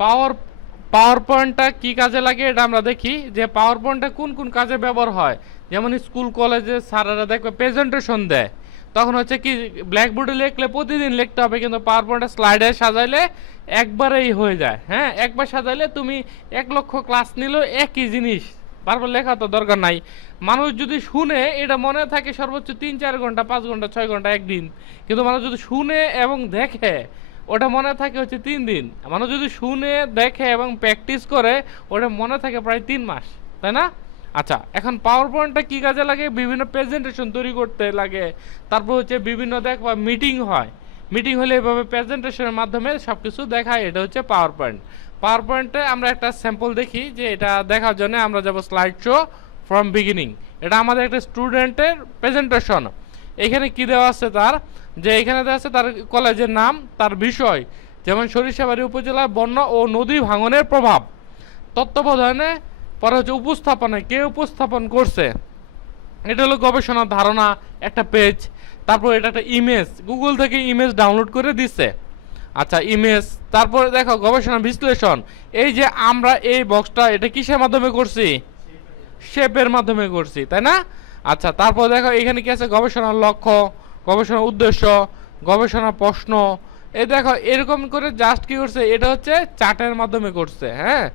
পাওয়ার পাওয়ার পয়েন্টটা কী কাজে লাগে এটা আমরা দেখি যে পাওয়ার পয়েন্টটা কোন কোন কাজে ব্যবহার হয়। যেমন স্কুল কলেজে স্যারেরা দেখবে প্রেজেন্টেশন দেয়, তখন হচ্ছে কি ব্ল্যাকবোর্ডে লিখলে প্রতিদিন লিখতে হবে, কিন্তু পাওয়ার পয়েন্টে স্লাইডে সাজাইলে একবারেই হয়ে যায়। হ্যাঁ, একবার সাজাইলে তুমি 1,00,000 ক্লাস নিলেও একই জিনিস, বারবার লেখা তো দরকার নাই। মানুষ যদি শুনে এটা মনে থাকে সর্বোচ্চ 3-4 ঘন্টা, 5 ঘন্টা, 6 ঘন্টা, একদিন। কিন্তু মানুষ যদি শুনে এবং দেখে ওটা মনে থাকে হচ্ছে 3 দিন। মানুষ যদি শুনে দেখে এবং প্র্যাকটিস করে ওটা মনে থাকে প্রায় 3 মাস, তাই না? আচ্ছা, এখন পাওয়ার পয়েন্টটা কী কাজে লাগে? বিভিন্ন প্রেজেন্টেশন তৈরি করতে লাগে। তারপর হচ্ছে বিভিন্ন দেখবা মিটিং হয়, মিটিং হলে এভাবে প্রেজেন্টেশনের মাধ্যমে সব কিছু দেখায়, এটা হচ্ছে পাওয়ার পয়েন্ট। পাওয়ার পয়েন্টে আমরা একটা স্যাম্পল দেখি, যে এটা দেখার জন্য আমরা যাব স্লাইড শো ফ্রম বিগিনিং। এটা আমাদের একটা স্টুডেন্টের প্রেজেন্টেশন। এখানে কি দেওয়া আছে তার, যে এখানে দেওয়া আছে তার কলেজের নাম, তার বিষয়, যেমন সরিষাবাড়ি উপজেলায় বন্যা ও নদী ভাঙনের প্রভাব, তত্ত্বাবধানে, পরে হচ্ছে উপস্থাপনায় কে উপস্থাপন করছে, এটা হলো গবেষণার ধারণা, একটা পেজ। তারপর এটা একটা ইমেজ, গুগল থেকে ইমেজ ডাউনলোড করে দিচ্ছে। আচ্ছা, ইমেজ। তারপরে দেখো গবেষণা বিশ্লেষণ, এই যে আমরা এই বক্সটা এটা কিসের মাধ্যমে করছি? শেপের মাধ্যমে করছি, তাই না? আচ্ছা, তারপর দেখো এখানে কি আছে? গবেষণার লক্ষ্য, গবেষণার উদ্দেশ্য, গবেষণা প্রশ্ন। এই দেখো এরকম করে জাস্ট কি করছে, এটা হচ্ছে চার্টের মাধ্যমে করছে। হ্যাঁ,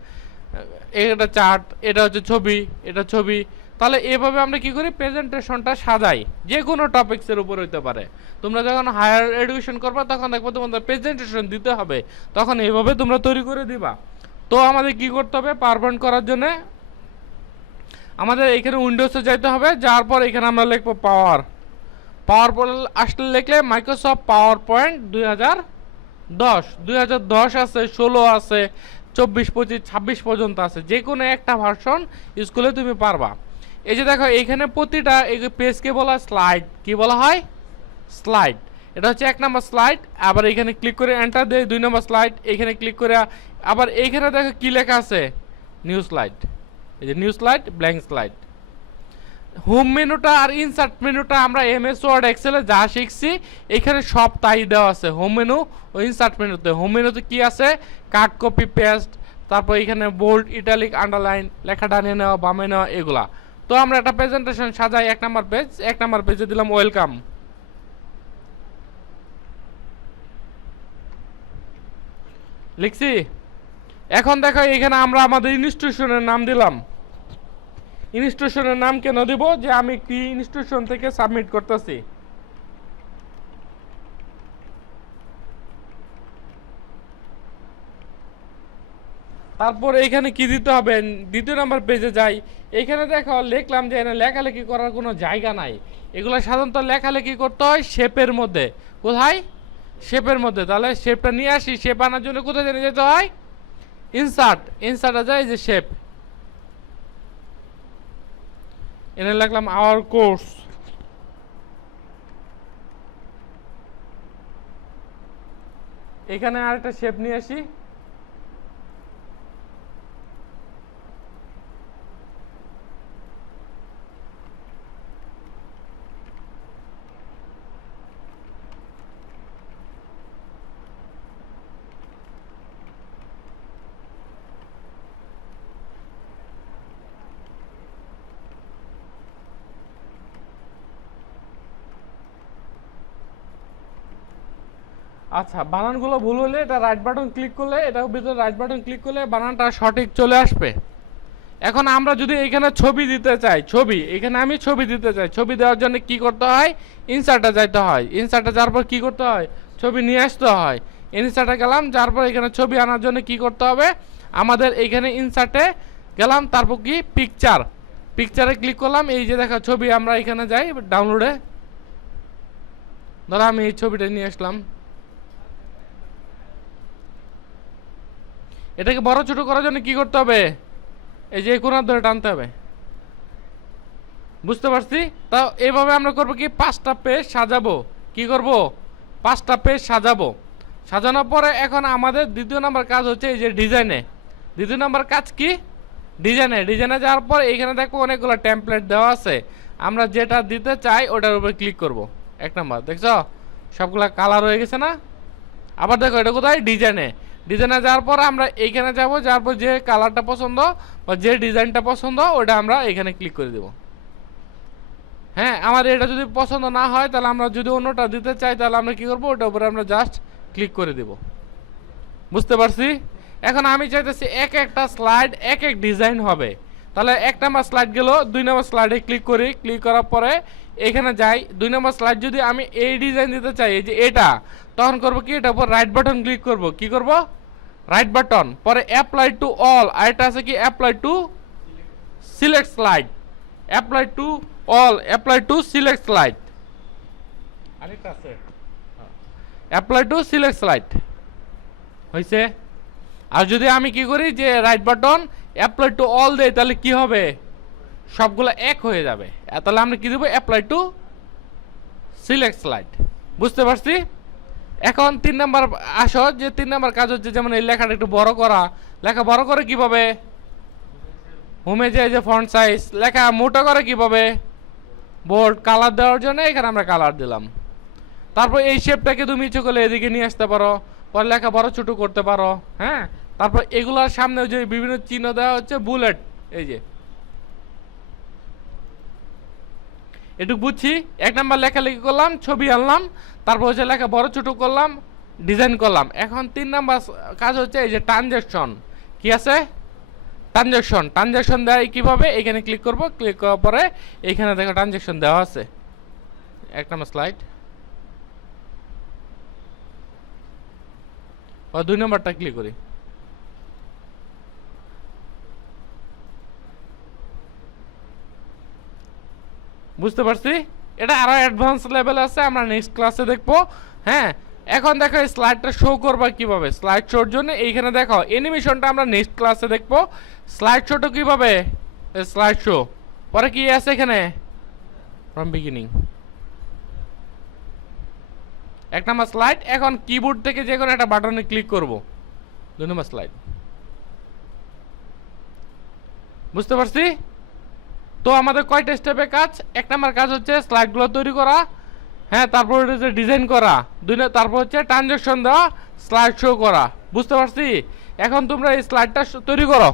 এটা চার্ট, এটা হচ্ছে ছবি, এটা ছবি। তাহলে এভাবে আমরা কি করি? প্রেজেন্টেশনটা সাজাই, যে কোনো টপিকসের উপর হইতে পারে। তোমরা যখন হায়ার এডুকেশন করবা তখন দেখবো তোমাদের প্রেজেন্টেশন দিতে হবে, তখন এইভাবে তোমরা তৈরি করে দিবা। তো আমাদের কি করতে হবে? পাওয়ার পয়েন্ট করার জন্য আমাদের এখানে উইন্ডোজে যাইতে হবে, যাওয়ার পর এখানে আমরা লিখবো পাওয়ার পয়েন্ট আসলে লিখলে মাইক্রোসফট পাওয়ার পয়েন্ট 2010 আছে, 16 আছে, 24, 25, 26 পর্যন্ত আছে, যে কোনো একটা ভার্সন স্কুলে তুমি পারবা। এই যে দেখো এখানে প্রতিটা পেজকে বলা হয় স্লাইড। কি বলা হয়? স্লাইড। এটা হচ্ছে 1 নম্বর স্লাইড। আবার এখানে ক্লিক করে এন্টার দেয় 2 নম্বর স্লাইড। এখানে ক্লিক করে আবার এইখানে দেখো কি লেখা আছে? New slide. এই যে new slide, blank slide. Home মেনুটা আর ইনসার্ট মেনুটা আমরা এমএস ওয়ার্ড এক্সেলে যা শিখছি এখানে সব তাই দেওয়া আছে হোম মেনু ও ইনসার্ট মেনুতে। হোম মেনুতে কি আছে? কাট, কপি, পেস্ট, তারপর এখানে বোল্ড, ইটালিক, আন্ডারলাইন, লেখা ডানিয়ে নেওয়া, বামে নেওয়া, এগুলা। তো আমরা একটা প্রেজেন্টেশন সাজাই। 1 নম্বর পেজ, 1 নম্বর পেজে দিলাম ওয়েলকাম, লিখছি। এখন দেখো এখানে আমরা আমাদের ইনস্টিটিউশনের নাম দিলাম। ইনস্টিটিউশনের নাম কেন দিব? যে আমি একটি ইনস্টিটিউশন থেকে সাবমিট করতেছি। তারপর এখানে কি দিতে হবে? 2 নম্বর পেজে যাই। এখানে দেখো লিখলাম যে এখানে লেখালেখি করার কোনো জায়গা নাই। এগুলো সাধারণত লেখালেখি করতে হয় শেপের মধ্যে। কোথায়? শেপের মধ্যে। তাহলে শেপটা নিয়ে আসি। শেপ আনার জন্য কোথায় জেনে যেতে হয়? ইনসার্টে যায়, যে শেপ। এনে লিখলাম আওয়ার কোর্স। এখানে আরেকটা শেপ নিয়ে আসি। আচ্ছা, বানানগুলো ভুল হলে এটা রাইট বাটন ক্লিক করলে, এটার ভিতরে রাইট বাটন ক্লিক করলে বানানটা সঠিক চলে আসবে। এখন আমরা যদি এখানে ছবি দিতে চাই, ছবি, এখানে আমি ছবি দিতে চাই, ছবি দেওয়ার জন্য কি করতে হয়? ইনসার্টে যাইতে হয়। ইনসার্টে যাওয়ার পর কি করতে হয়? ছবি নিয়ে আসতে হয়। ইনসার্টে গেলাম, যাওয়ার পর এখানে ছবি আনার জন্য কি করতে হবে? আমাদের এখানে ইনসার্টে গেলাম, তারপর কি পিকচার, পিকচারে ক্লিক করলাম। এই যে দেখা ছবি, আমরা এখানে যাই ডাউনলোডে, ধরো আমি এই ছবিটা নিয়ে আসলাম। এটাকে বড় ছোট করার জন্য কি করতে হবে? এই যে কোণার ধরে টানতে হবে। বুঝতে পারছি? তা এইভাবে আমরা করবো কি? 5টা পেজ সাজাবো। কি করব? 5টা পেজ সাজাবো। সাজানোর পরে এখন আমাদের 2 নম্বর কাজ হচ্ছে এই যে ডিজাইনে। 2 নম্বর কাজ কি? ডিজাইনে যাওয়ার পর এখানে দেখো অনেকগুলো টেমপ্লেট দেওয়া আছে। আমরা যেটা দিতে চাই ওটার উপর ক্লিক করব। 1 নম্বর দেখছো সবগুলা কালার হয়ে গেছে না? আবার দেখো এটা কোথায়? ডিজাইনে যাওয়ার পর আমরা এইখানে যাব, যাওয়ার পর যে কালারটা পছন্দ বা যে ডিজাইনটা পছন্দ ওটা আমরা এখানে ক্লিক করে দেব। হ্যাঁ, আমাদের এটা যদি পছন্দ না হয় তাহলে আমরা যদি অন্যটা দিতে চাই তাহলে আমরা কি করব, ওটার উপরে আমরা জাস্ট ক্লিক করে দেব। বুঝতে পারছি? এখন আমি চাইতেছি এক একটা স্লাইড এক এক ডিজাইন হবে। তাহলে 1 নাম্বার স্লাইড গেল, 2 নাম্বার স্লাইডে ক্লিক করি, ক্লিক করার পরে এখানে যাই। 2 নাম্বার স্লাইড যদি আমি এই ডিজাইন দিতে চাই, এই যে এটা, তখন করব কি, এটা উপর রাইট বাটন ক্লিক করব। কি করব? রাইট বাটন, পরে অ্যাপ্লাই টু অল, আর এটা আছে কি apply to select slide, apply to all, apply to select slide, আরেকটা আছে অ্যাপ্লাই টু সিলেক্ট স্লাইড হইছে। আর যদি আমি কি করি যে right button apply to all দেই তাহলে কি হবে, সবগুলো এক হয়ে যাবে। তাহলে আমরা কি দেব, অ্যাপ্লাই টু সিলেক্ট স্লাইড। বুঝতে পারছি? এখন 3 নাম্বার আসো, যে 3 নাম্বার কাজ হচ্ছে যেমন এই লেখাটা একটু বড় করা। লেখা বড় করে কিভাবে, হোমে যে ফন্ট সাইজ, লেখা মোটা করে কিভাবে, বোল্ড, কালার দেওয়ার জন্য এখানে আমরা কালার দিলাম। তারপর এই শেপটাকে তুমি ইচ্ছে করলে এদিকে নিয়ে আসতে পারো, পরে লেখা বড় ছোট করতে পারো। হ্যাঁ, তারপর এগুলোর সামনে যে বিভিন্ন চিহ্ন দেওয়া হচ্ছে বুলেট, এই যে এটুকু বুঝছি। 1 নাম্বার লেখালেখি করলাম, ছবি আনলাম, তারপর হচ্ছে লেখা বড় ছোট করলাম, ডিজাইন করলাম। এখন 3 নাম্বার কাজ হচ্ছে এই যে ট্রানজ্যাকশন। কি আছে? ট্রানজ্যাকশন। ট্রানজ্যাকশন দেয় কিভাবে, এখানে ক্লিক করব, ক্লিক করার পরে এখানে দেখো ট্রানজ্যাকশন দেওয়া আছে। 1 নাম্বার স্লাইড, 2 নাম্বারটা ক্লিক করি। বুঝতে পারছি? এটা আরো অ্যাডভান্স লেভেল আছে, আমরা নেক্সট ক্লাসে দেখবো। হ্যাঁ, এখন দেখো এই স্লাইডটা শো করবা কিভাবে। স্লাইড শোর জন্য এইখানে দেখো অ্যানিমেশনটা আমরা নেক্সট ক্লাসে দেখবো। স্লাইড শোটা কিভাবে, স্লাইড শো পরে কি আছে এখানে, ফ্রম বিগিনিং 1 নাম্বার স্লাইড। এখন কিবোর্ড থেকে যে কোনো একটা বাটনে ক্লিক করব, 2 নাম্বার স্লাইড। বুঝতে পারছি? তো আমাদের কয়টা স্টেপে কাজ? 1 নাম্বার কাজ হচ্ছে স্লাইডগুলো তৈরি করা, হ্যাঁ, তারপর হচ্ছে ডিজাইন করা, তারপর হচ্ছে ট্রানজ্যাকশন দেওয়া, স্লাইড শো করা। বুঝতে পারছি? এখন তোমরা এই স্লাইডটা তৈরি করো।